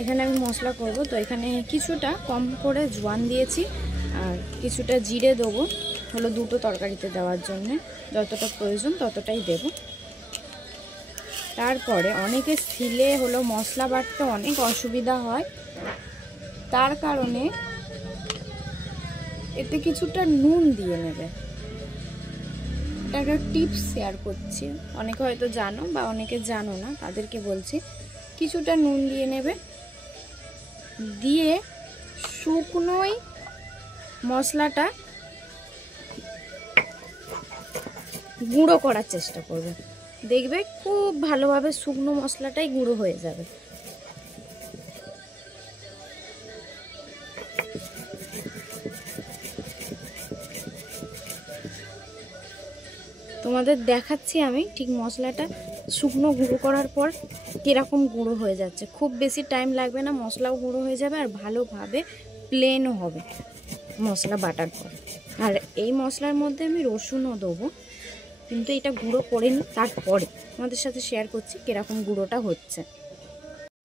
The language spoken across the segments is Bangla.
এখানে আমি মশলা করব, তো এখানে কিছুটা কম করে জোয়ান দিয়েছি আর কিছুটা জিরে দেবো, হলো দুটো তরকারিতে দেওয়ার জন্য যতটা প্রয়োজন ততটাই দেব। তারপরে অনেকে সিলে হলো মশলা বাটতে অনেক অসুবিধা হয়, তার কারণে এতে কিছুটা নুন দিয়ে নেবে। এটা একটা টিপস শেয়ার করছি, অনেকে হয়তো জানো বা অনেকে জানো না, তাদেরকে বলছি। কিছুটা নুন দিয়ে নেবে, দিয়ে শুকনোই মশলাটা গুঁড়ো করার চেষ্টা করবে, দেখবে খুব ভালোভাবে শুকনো মশলাটাই গুঁড়ো হয়ে যাবে। তোমাদের দেখাচ্ছি আমি ঠিক মশলাটা শুকনো গুঁড়ো করার পর কীরকম গুঁড়ো হয়ে যাচ্ছে। খুব বেশি টাইম লাগবে না, মশলাও গুঁড়ো হয়ে যাবে আর ভালোভাবে প্লেনও হবে মশলা বাটার পর। আর এই মশলার মধ্যে আমি রসুনও দেবো, কিন্তু এটা গুঁড়ো করে নিই, তারপরে তোমাদের সাথে শেয়ার করছি কীরকম গুঁড়োটা হচ্ছে।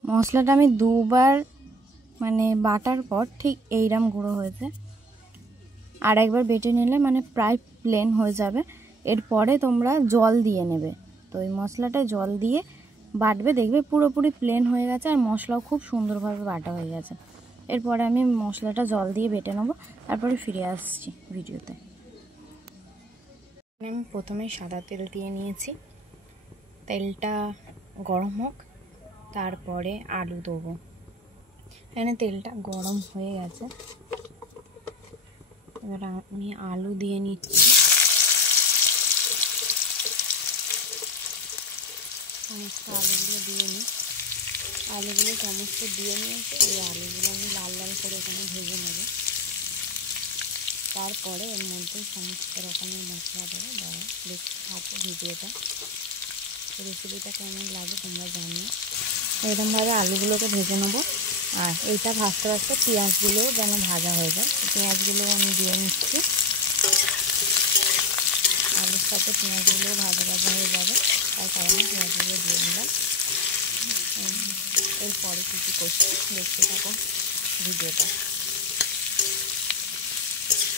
মশলাটা আমি দুবার মানে বাটার পর ঠিক এইরকম গুঁড়ো হয়েছে। আর একবার বেটে নিলে মানে প্রায় প্লেন হয়ে যাবে। এরপরে তোমরা জল দিয়ে নেবে, তো এই মশলাটা জল দিয়ে বাটবে, দেখবে পুরোপুরি প্লেন হয়ে গেছে আর মশলাও খুব সুন্দরভাবে বাটা হয়ে গেছে। এরপরে আমি মশলাটা জল দিয়ে বেটে নেবো, তারপরে ফিরে আসছি ভিডিওতে। আমি প্রথমে সাদা তেল দিয়ে নিয়েছি, তেলটা গরম হোক, তারপরে আলু দেবো। এখানে তেলটা গরম হয়ে গেছে, এবার আমি আলু দিয়ে নিচ্ছি। সমস্ত আলুগুলো দিয়ে নিই, আলুগুলো সমস্ত দিয়ে নিয়েছি। এই আলুগুলো আমি লাল লাল করে এখানে ভেজে নেব, তারপরে এর মধ্যে সমস্ত রকমের মশলা দেবো। দেখতে থাকো ভিডিওটা, রেসিপিটা কেমন লাগে তোমরা জানিও। এরকমভাবে আলুগুলোকে ভেজে নেবো, আর এইটা ভাজতে ভাজতে পেঁয়াজগুলোও যেন ভাজা হয়ে যায়। পেঁয়াজগুলো আমি দিয়ে নিচ্ছি, আলুর সাথে পেঁয়াজগুলোও ভাজা ভাজা হয়ে যাবে, তার কারণে পেঁয়াজগুলো দিয়ে নিলাম। এরপরে কিছু করছি, দেখতে থাকো ভিডিওটা।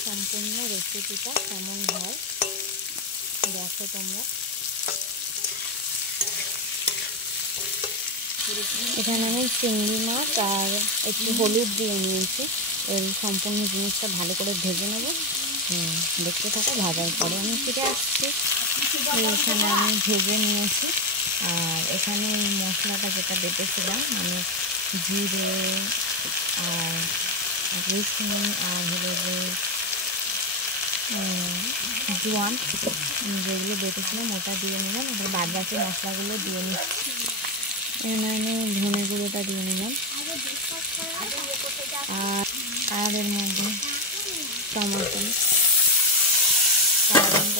সম্পূর্ণ রেসিপিটা কেমন হয় দেখো তোমরা। এখানে আমি চিংড়ি মাছ আর একটু হলুদ দিয়ে নিয়েছি। এই সম্পূর্ণ জিনিসটা ভালো করে ভেজে নেব, দেখতে থাকো। ভাজার পরে আমি ফিরে আসছি। এখানে আমি ভেজে নিয়েছি, আর এখানে মশলাটা যেটা বেটেছিলাম মানে জিরে আর রসুন আর হলো যে জোয়ান যেগুলো বেটেছিলাম ওটা দিয়ে নিলাম। এবার বাদ বাকি মশলাগুলো দিয়ে নিচ্ছি। এখানে আমি ধনে গুঁড়োটা দিয়ে নিলাম, আর এর মধ্যে টমেটোটা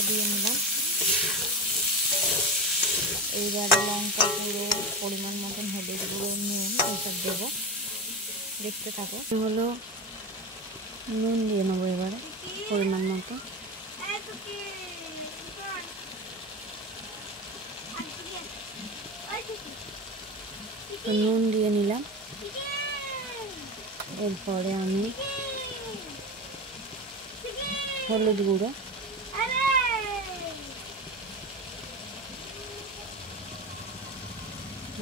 দিয়ে নিলাম। এইবারে লঙ্কা গুঁড়ো, পরিমাণ মতন হলুদ গুঁড়ো, নুন এইসব দেবো, দেখতে থাকো। হলো নুন দিয়ে নেবো এবারে পরিমাণ মতো। নুন দিয়ে নিলাম, এরপরে আমি হলুদ গুঁড়ো,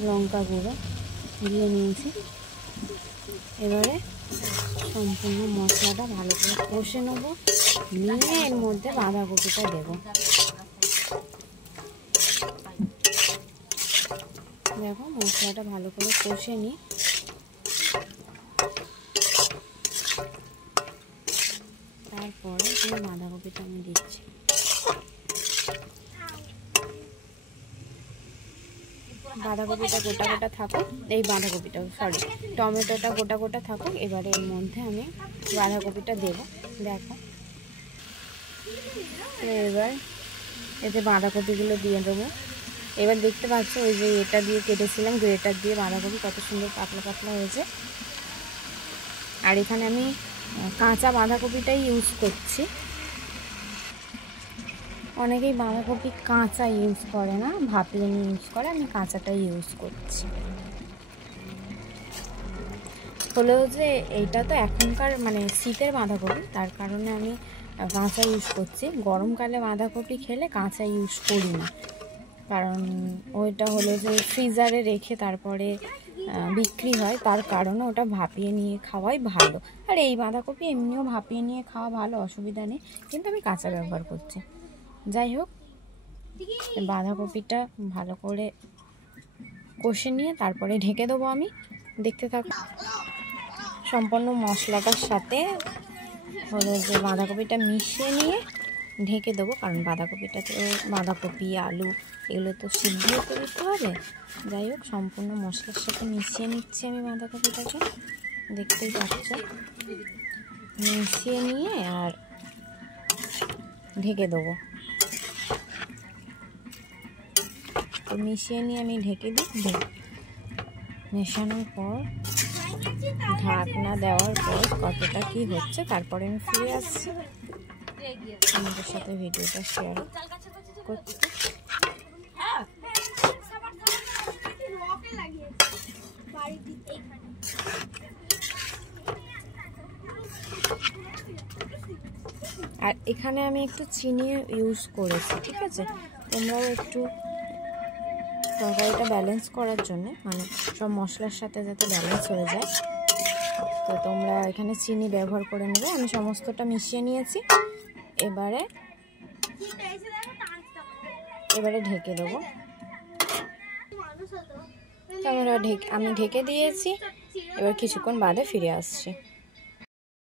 লঙ্কা গুঁড়ো দিয়ে নিয়েছি। এবারে সম্পূর্ণ মশলাটা ভালো করে কষে নেবো, নিয়ে এর মধ্যে বাঁধাকপিটা দেবো। দেখো মশলাটা ভালো করে কষে নিই, তারপরে এই বাঁধাকপিটা আমি দিচ্ছি। বাঁধাকপিটা গোটা গোটা থাকুক, এই বাঁধাকপিটা টমেটোটা গোটা গোটা থাকুক। এবারে এর মধ্যে আমি বাঁধাকপিটা দেবো, দেখো। এবার এতে বাঁধাকপিগুলো দিয়ে দেবো। এবার দেখতে পাচ্ছ ওই যে এটা দিয়ে কেটেছিলাম গ্রেটার দিয়ে বাঁধাকপি কত সুন্দর পাতলা পাতলা হয়েছে। আর এখানে আমি কাঁচা বাঁধাকপিটাই ইউজ করছি। অনেকেই বাঁধাকপি কাঁচা ইউজ করে না, ভাপিয়ে নিয়ে ইউজ করে, আমি কাঁচাটাই ইউজ করছি। হলো যে এইটা তো এখনকার মানে শীতের বাঁধাকপি, তার কারণে আমি কাঁচা ইউজ করছি। গরমকালে বাঁধাকপি খেলে কাঁচা ইউজ করি না, কারণ ওইটা হলো যে ফ্রিজারে রেখে তারপরে বিক্রি হয়, তার কারণে ওটা ভাপিয়ে নিয়ে খাওয়াই ভালো। আর এই বাঁধাকপি এমনিও ভাপিয়ে নিয়ে খাওয়া ভালো, অসুবিধা নেই, কিন্তু আমি কাঁচা ব্যবহার করছি। যাই হোক, বাঁধাকপিটা ভালো করে কষে নিয়ে তারপরে ঢেকে দেবো আমি। দেখতে থাকো। সম্পূর্ণ মশলাটার সাথে হলো যে বাঁধাকপিটা মিশিয়ে নিয়ে ঢেকে দেবো, কারণ বাঁধাকপিটা তো বাঁধাকপি আলু এগুলো তো সিদ্ধ করে দিতে হবে। যাই হোক, সম্পূর্ণ মশলার সাথে মিশিয়ে নিচ্ছি আমি বাঁধাকপিটাকে, দেখতেই পাচ্ছ। মিশিয়ে নিয়ে আর ঢেকে দেবো। তো মিশিয়ে নিয়ে আমি ঢেকে দিই। মেশানোর পর ঢাকনা দেওয়ার পর কতটা কি হচ্ছে তারপরে আমি ফিরে আসছি আমাদের সাথে ভিডিওটা শেয়ার করতে। আর এখানে আমি একটু চিনি ইউজ করেছি, ঠিক আছে? তোমরাও একটু তরকারিটা ব্যালেন্স করার জন্য, মানে সব মশলার সাথে যাতে ব্যালেন্স হয়ে যায়, তো তোমরা এখানে চিনি ব্যবহার করে নেবে। আমি সমস্তটা মিশিয়ে নিয়েছি। এবারে ঢেকে দেবো। আমি ঢেকে দিয়েছি। এবার কিছুক্ষণ বাদে ফিরে আসছি।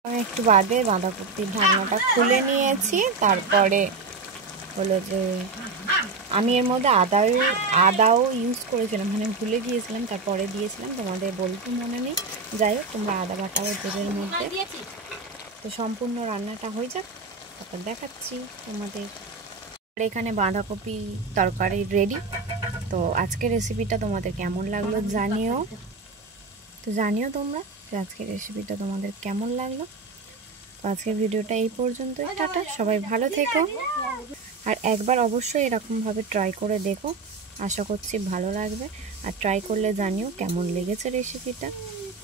আমি একটু বাদে বাঁধাকপির ঢাকনাটা খুলে নিয়েছি। তারপরে হলো যে আমি এর মধ্যে আদাও ইউজ করেছিলাম, মানে ভুলে গিয়েছিলাম, তারপরে দিয়েছিলাম, তোমাদের বলতে মনে নেই। যাই হোক, তোমরা আদা বাটাও তেলের মধ্যে। তো সম্পূর্ণ রান্নাটা হয়ে যাক, তারপর দেখাচ্ছি তোমাদের। এখানে বাঁধাকপি তরকারি রেডি। তো আজকের রেসিপিটা তোমাদের কেমন লাগলো জানিও। তোমরা যে আজকের রেসিপিটা তোমাদের কেমন লাগলো। তো আজকের ভিডিওটা এই পর্যন্তই। টাটা, সবাই ভালো থেকো। আর একবার অবশ্যই এরকমভাবে ট্রাই করে দেখো, আশা করছি ভালো লাগবে। আর ট্রাই করলে জানিও কেমন লেগেছে রেসিপিটা।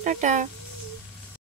টাটা।